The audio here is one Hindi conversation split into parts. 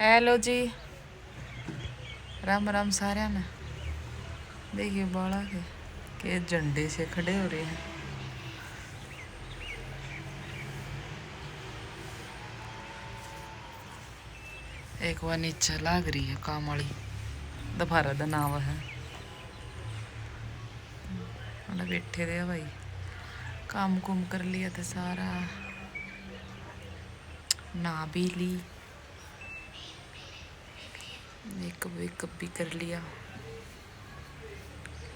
हेलो जी, राम राम सारे ने। देखिए बाड़ा के झंडे से खड़े हो रहे हैं। एक वह नीचे लाग रही है काम वाली दोपहर दनाव है। बैठे थे भाई, काम कुम कर लिया था सारा, ना भी ली, मेकअप भी कर लिया।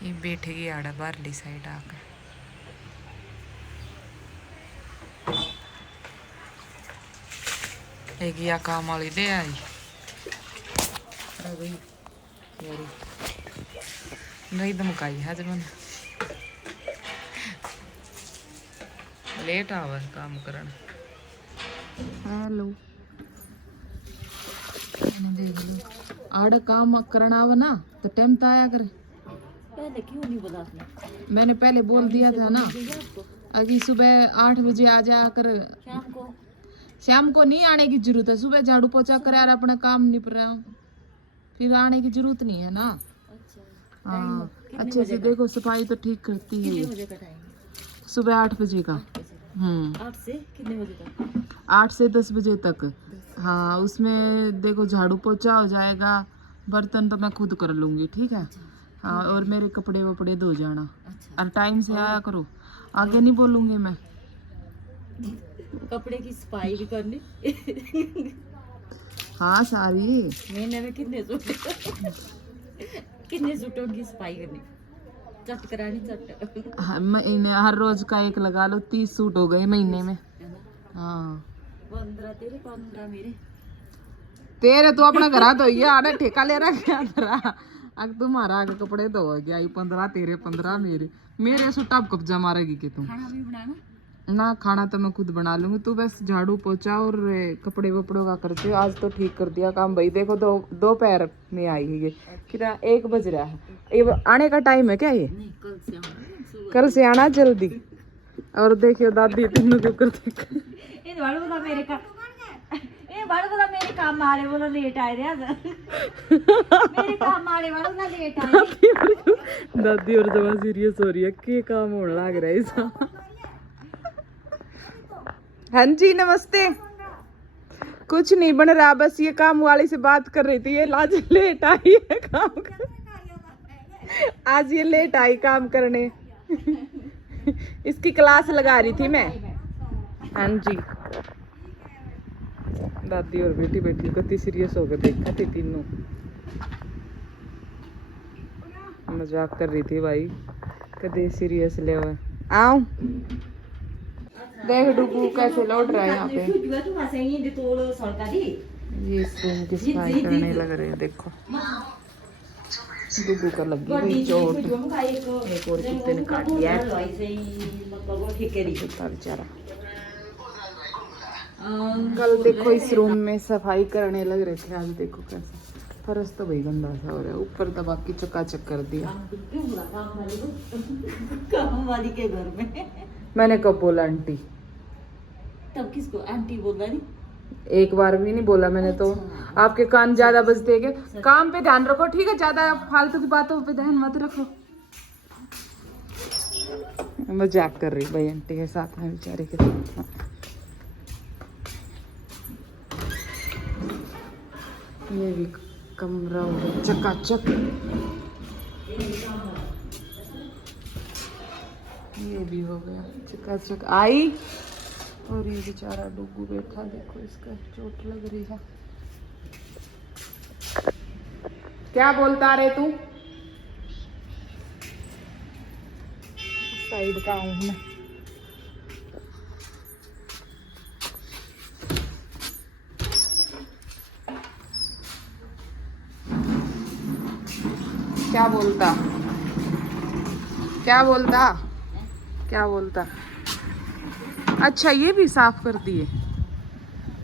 ये बैठेगी आड़ा बाहरली साइड आकर। एक या काम वाली ले आई। अरे भाई यारी नहीं धमकाई है जब लेट आवा काम करन। हेलो देख लो आड़ काम करना आवा ना तो टाइम तो आया करे। पहले क्यों नहीं बोला आपने? मैंने पहले बोल दिया था ना, अभी सुबह 8 बजे आ जा कर। शाम को नहीं आने की जरूरत है, सुबह झाड़ू पोछा कर यार अपना काम निपट रहा, फिर आने की जरूरत नहीं है ना। अच्छा हाँ अच्छे से देखो, सफाई तो ठीक करती है। सुबह 8 बजे का। 8 से कितने बजे तक? 8 से 10 बजे तक। हाँ उसमें देखो झाड़ू पोछा हो जाएगा, बर्तन तो मैं खुद कर लूंगी, ठीक है। हाँ और मेरे कपड़े वपड़े धो जाना। और टाइम से आया करो, आगे नहीं बोलूंगी मैं। कपड़े की सफाई भी करनी। हाँ सारी महीने में कितने सूटों की सफाई करनी? चट करानी चट। हाँ, महीने हर रोज का एक लगा लो, 30 सूट हो गए महीने में। हाँ 15 तेरे 15 मेरे। तेरे तो अपना घरा तो ये आना ठेका ले रहा क्या तेरा? अब तुम्हारा आगे कपड़े धो गया, 15 तेरे 15 मेरे। मेरे सूट आप कब्जा मारेगी कि तुम? खाना भी बनाना ना, खाना तो मैं खुद बना लूंगी, तू बस झाड़ू पोछा और कपड़े वपड़ों का करती हो। आज तो ठीक कर दिया काम भाई। देखो दोपहर में आई है ये, कितना 1 बज रहा है। ये आने का टाइम है क्या ये? नहीं, कल से आना। कल से आना जल्दी। और देखियो दादी तीनों को करते ये बाड़ू बोला मेरे का, ये बाड़ू बोला मेरे काम आ रहे, बोला लेट आए रे आज। मेरे काम आ रहे वालों ना लेट आए। दादी और जमा सीरियस हो रही है कि काम होने लग रहा है इसका। हाँ जी नमस्ते। कुछ नहीं बन रहा, बस ये काम वाली से बात कर रही थी। ये आज लेट आई है काम कर। आज ये लेट आई काम करने। इसकी क्लास लगा रही थी मैं। हाँ जी दादी और बेटी बेटी कति सीरियस होकर देखा थी तीनों। मजाक कर रही थी भाई, कदे सीरियस ले हुए। आओ देख डुगू कैसे लौट रहा है यहाँ पे। ये इस रूम की सफाई करने लग रहे हैं। देखो डुगू का लगी हुई चोट, एक और कुत्ते ने काट दिया बेचारा। कल देखो इस रूम में सफाई करने लग रहे थे, आज देखो कैसा फर्श तो भाई गंदा सा हो रहा है, ऊपर तो बाकी चकाचक कर दिया। काम वाली के घर में मैंने कब बोला आंटी? तब किसको आंटी बोला? नहीं एक बार भी नहीं बोला मैंने तो। आपके कान ज्यादा बजते हैं क्या? काम पे ध्यान रखो ठीक है, ज्यादा फालतू की बातों पे ध्यान मत रखो। मजाक कर रही भाई आंटी के साथ में, बेचारे के साथ। ये भी कमरा हो गया चकाचक। ये भी हो गया चकाचक। आई और ये बेचारा डुगू बैठा, देखो इसका चोट लग रही है। क्या बोलता रे तू? साइड का हूं मैं। क्या बोलता क्या बोलता क्या बोलता? अच्छा ये भी साफ कर दिए,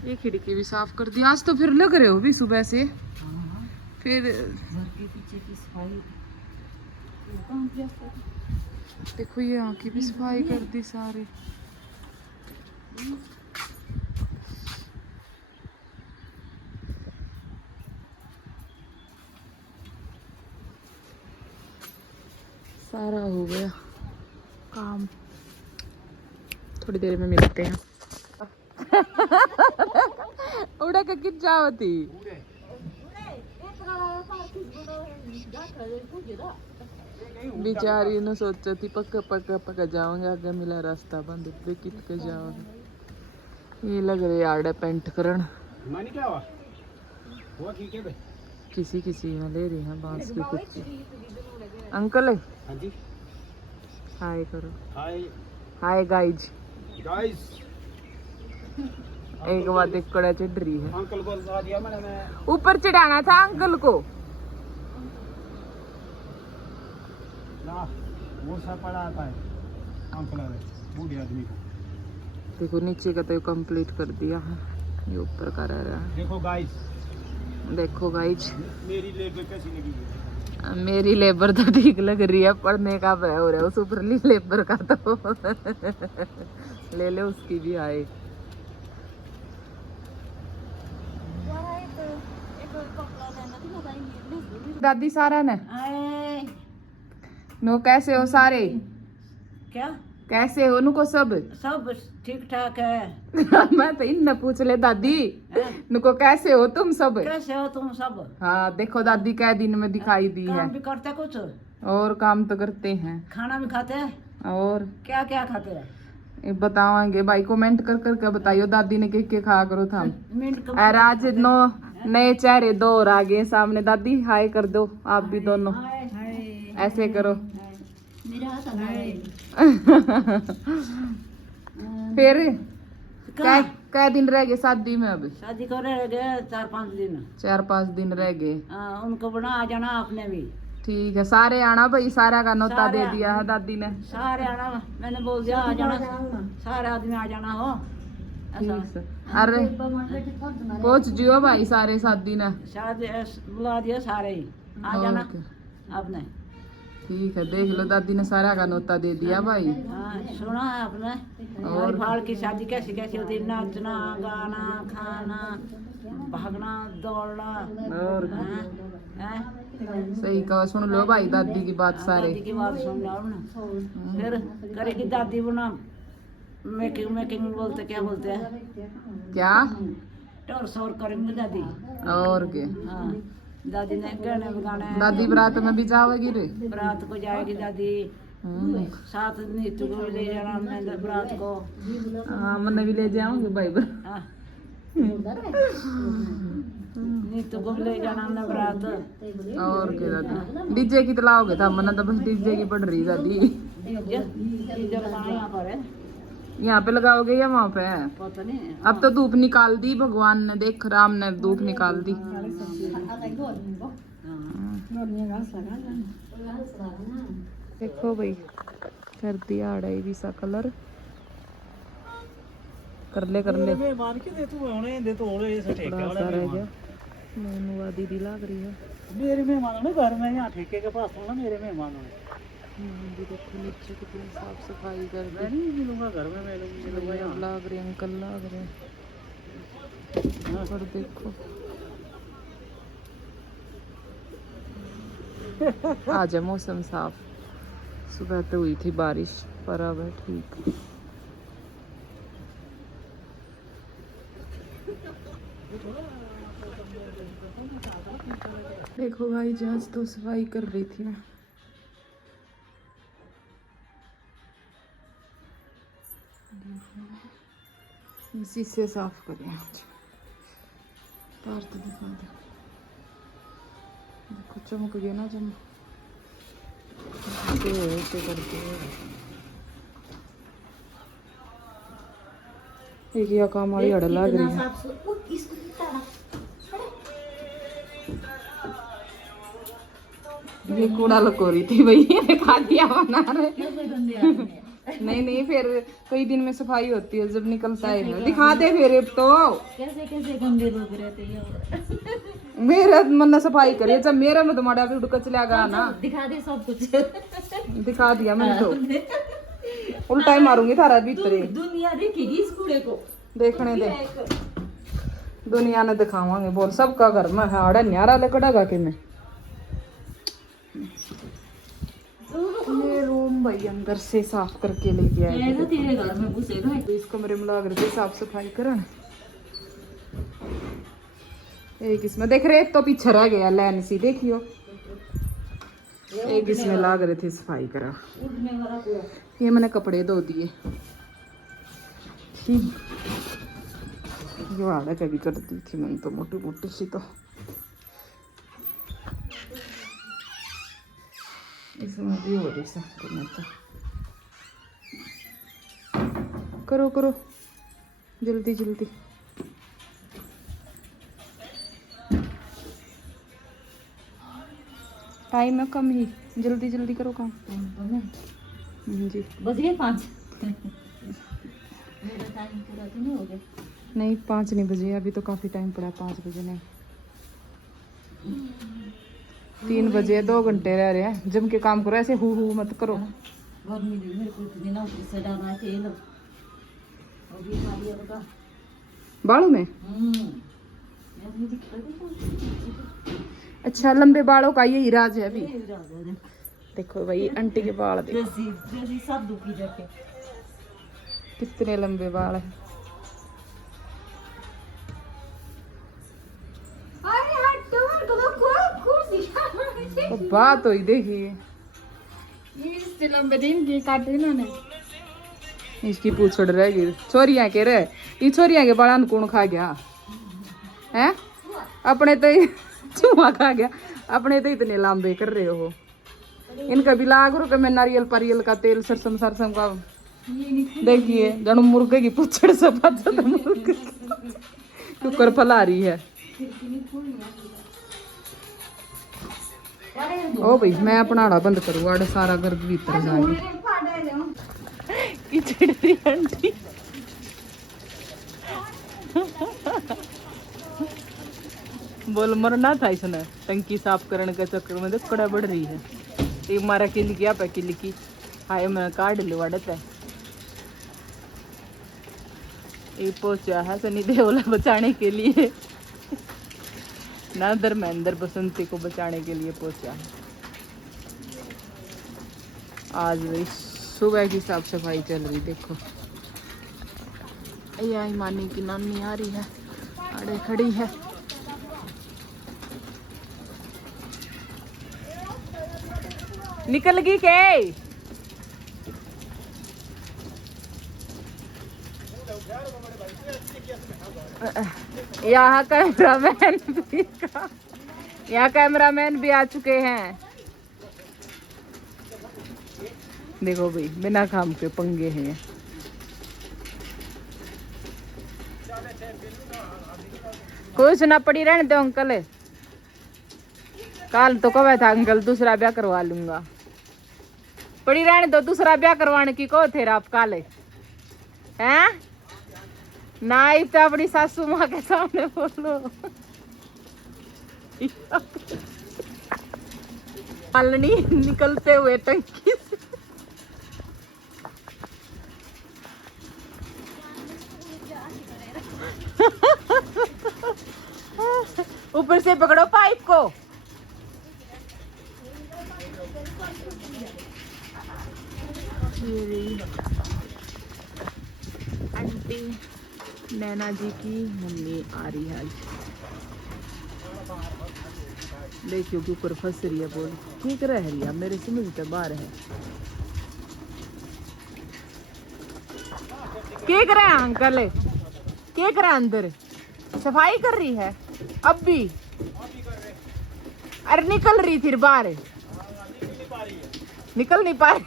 ये खिड़की भी साफ कर दी। आज तो फिर लग रहे हो भी सुबह से। फिर घर के पीछे की सफाई देखो ये यहाँ की भी सफाई कर दी सारी। सारा हो गया काम, थोड़ी देर में मिलते हैं। उड़ा के कित जावती बेचारी ने सोचा थी पक्का पक्का पक्का जाऊंगे, आगे मिला रास्ता बंद पे कित के जाओगे। ये लग रहे आड़े पेंट करन मानी क्या हुआ? हुआ ठीक है बे? किसी किसी में ले रही हैं बांस की कुर्सी। अंकल हाँ जी। हाय करो। हाय हाय गाइज। गाइस। एक बात एक कड़ा चढ़ रही है। अंकल को बता दिया मैंने। ऊपर चढ़ाना था अंकल को। ना वो सब पड़ा आता है अंकल है बूढ़े आदमी को। देखो नीचे का तो कंप्लीट कर दिया है, ये ऊपर का रह रहा है। देखो गाइस, देखो गाइज मेरी लेबर कैसी लगी है? मेरी लेबर तो ठीक लग रही है, पढ़ने का हो रहा है उस ऊपर लेबर का तो ले ले उसकी भी आए। दादी सारा ने आए नो कैसे हो सारे? क्या कैसे हो नुको सब? सब ठीक ठाक है। मैं तो इन पूछ ले दादी नुको कैसे हो तुम सब? कैसे हो तुम सब? हाँ देखो दादी कै दिन में दिखाई दी है। काम भी करते कुछ? और काम तो करते हैं। खाना भी खाते हैं? और क्या क्या खाते हैं? ये बतावांगे भाई, कमेंट कर कर के बताइयो दादी ने के खा करो था। मिनट और आज नो नए चेहरे दो और आ गए सामने। दादी हाय कर दो आप भी दोनों, ऐसे करो। मेरा हाथ हमारे फिर कै दिन रह गए शादी में? अब शादी को रह गए 4-5 दिन। 4-5 दिन रह गए। उनको बना आ जाना आपने भी। ठीक है सारे आना भाई, सारा का नौता दे सारे दिया है दादी ने। सारे आना, मैंने बोल दिया आ जाना, सारे आदमी आ जाना हो। ठीक है। अरे पहुंच जियो भाई सारे शादी ने। शादी बुला दिया सारे ही, आ जाना आपने। ठीक है देख लो दादी ने सारा का नौता दे दिया भाई। हाँ सुना है आपने और फाड़ की शादी कैसी कैसी होती है, नाचना गाना खाना भागना दौड़ना। और हैं? सही कहा, सुन लो भाई दादी की बात सारे। दादी की बात सुन लो ना। फिर करेगी दादी बना मेकिंग मेकिंग बोलते क्या बोलते हैं, क्या टोर शोर करेंगे दादी। और के हाँ दादी ने गाने बगाने। दादी बरात में भी जाओगी रे? बरात को जाएगी दादी, साथ नीतू को भी ले जाना हमने बरात को। हाँ मैंने भी ले जाऊंगी भाई हाँ नीतू को भी ले जाना हमने बरात। और के दादी डीजे की तलाओगे था मैंने तो बस डीजे की पड़ रही दादी। डीजे लगाना यहाँ पर है, यहाँ पे लगाओगे या वहाँ पे? पता नहीं। अब तो धूप निकाल दी भगवान ने, देख राम ने धूप निकाल दी। देखो भाई कर दिया आड़ाई भी सा कलर कर ले मान के दे तू होने दे तो होने ऐसे ठेके थोड़ा वाला सा रह मेहमान। गया। मोनू दीदी लग रही है। मेरे मेहमान होने घर में, यहाँ ठेके के पास होना मेरे मेहमान होने। भी देखो नीचे कितनी साफ सफाई कर दी। मैं नहीं मिलूंगा घर में, मिलूंगा यहाँ। लाग रहे अंकल लाग रहे। पर देखो आज है मौसम साफ, सुबह तो हुई थी बारिश पर अब है ठीक। देखो भाई जहाज तो सफाई कर रही थी मैं। शीशे साफ करें आज, तार तो दिखा दे। देखो चमक गया ना, चमक ऐसे करके। एक या काम वाली हड़ लग रही है। ये कूड़ा लको रही थी भाई, ये दिखा दिया बना रहे। नहीं नहीं फिर कई दिन में सफाई होती है जब निकलता है। दिखा दे फिर अब तो कैसे कैसे गंदे लोग रहते हैं। मेरा मन सफाई करिए जब मेरा में तुम्हारा भी उड़क चला गया ना। दिखा दे सब कुछ, दिखा दिया मैंने तो। उल्टा ही मारूंगी थारा भीतर। दुनिया देखेगी इस कूड़े को, देखने दे दुनिया ने दिखावांगे। बोल सबका घर में है आड़ा न्यारा लकड़ा गा के मैं हम भाई अंदर से साफ करके लेके आए ये थे। ना तेरे घर में घुसे ना तो इस कमरे में लग रहे थे साफ सफाई करन। एक इसमें देख रहे, तो पीछे रह गया लाइन सी, देखियो। एक इसमें लग रहे थे सफाई करा। उठने वाला पूरा ये मैंने कपड़े धो दिए। ठीक, ये वाड़ा कभी कर दी थी मैंने तो मोटी मोटी सी। तो इसमें भी हो रही सा तो करो करो जल्दी जल्दी। टाइम है कम ही, जल्दी जल्दी करो काम। जी बज गए 5 मेरा टाइम पूरा तो नहीं हो गया। नहीं 5 नहीं बजे, अभी तो काफी टाइम पड़ा। 5 बजे नहीं, 3 बजे, 2 घंटे रह रहे हैं। जम के काम करो, ऐसे हु मत करो। गर्मी भी मेरे को इतनी ना ऊपर से डालना है तेल अभी खाली होगा बालों में। अभी दिखता है। अच्छा, लंबे बालों का यही राज है अभी। देखो भाई आंटी के बाल देखो, जैसी सब दुखी जाके कितने लंबे बाल है। अरे हट तो कोई कुर्सी तो बात हुई देखिए, ये लंबे दिन के काटे इन्होंने। इसकी पूछड़ रह गई। छोरियां के रहे, ये छोरियां के बालन कौन खा गया है? अपने तो चूहा खा गया। अपने तो इतने लंबे कर रहे हो। इनका भी लाग रो के मैं नारियल पारियल का तेल सरसम सरसम का देखिए। जन मुर्गे की पूछड़ से मुर्गे कुकर फैला रही है। ओ भाई मैं अपना आड़ा बंद करूँ, आड़े सारा घर भीतर जाएगी। खिचड़ी आंटी बोल मरना था इसने। टंकी साफ करने के चक्कर में देख कड़ा बढ़ रही है। एक मारा की लिखी आप की लिखी हाय मैं काट लो वाड़ता है। एक पहुंचा है सनी देओल बचाने के लिए ना, धर्मेंद्र बसंती को बचाने के लिए पहुंचा है। आज वही सुबह की साफ सफाई चल रही। देखो यही मानी की नानी आ रही है, आड़े खड़ी है। निकल गई के यहाँ कैमरामैन भी यहाँ कैमरामैन भी आ चुके हैं। देखो भाई बिना काम के पंगे हैं। कुछ ना पड़ी रहने दो अंकल। कल तो कहा था अंकल दूसरा ब्याह करवा लूंगा। पड़ी रहने दो, दूसरा ब्याह करवाने की को थे आप काले हैं ना। ही तो अपनी सासू माँ के सामने बोलो। पालनी निकलते हुए टंकी से। ऊपर से पकड़ो पाइप को। आंटी नैना जी की मम्मी आ रही है आज। देखियो के ऊपर फंस रही है। बोल ठीक रह रही है, मेरे समझ से बाहर है। क्या कर रहा है अंकल? क्या कर रहा है अंदर? सफाई कर रही है अब भी? अरे निकल रही थी बाहर, निकल नहीं पा रही।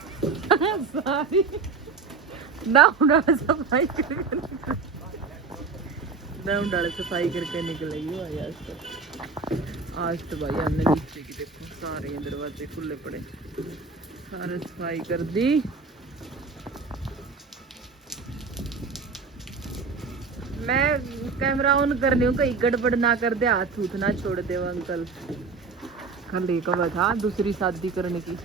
सफाई करके सफाई करके निकलेगी भाई आज तो। आज तो भाई हमने नीचे की देखो सारे दरवाजे खुले पड़े, सारे सफाई कर दी। मैं कैमरा ऑन कर रही हूँ, कहीं गड़बड़ ना कर दे, हाथ हूथ ना छोड़ दे वो अंकल। खाली कहा था दूसरी शादी करने की।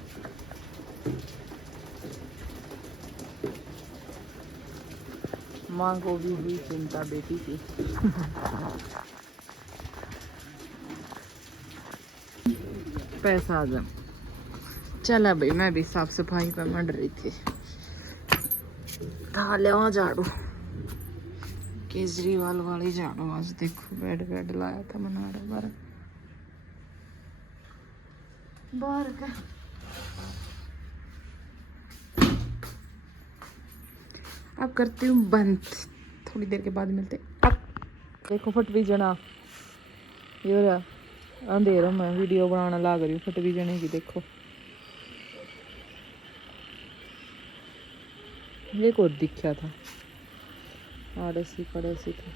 माँ को भी हुई चिंता बेटी की। पैसा आजम चला भाई, मैं भी साफ सफाई पे मंड रही थी। था लिया झाड़ू, केजरीवाल वाली झाड़ू। आज देखो बेड बेड लाया था मनाड़ा बार बाहर का। अब करती हूँ बंद, थोड़ी देर के बाद मिलते। अब देखो फटवी जना ये रहा अंधेरा में वीडियो बनाना लग रही हूँ फटवी जने की। देखो ये को दिखा था आड़सी पड़ोसी था।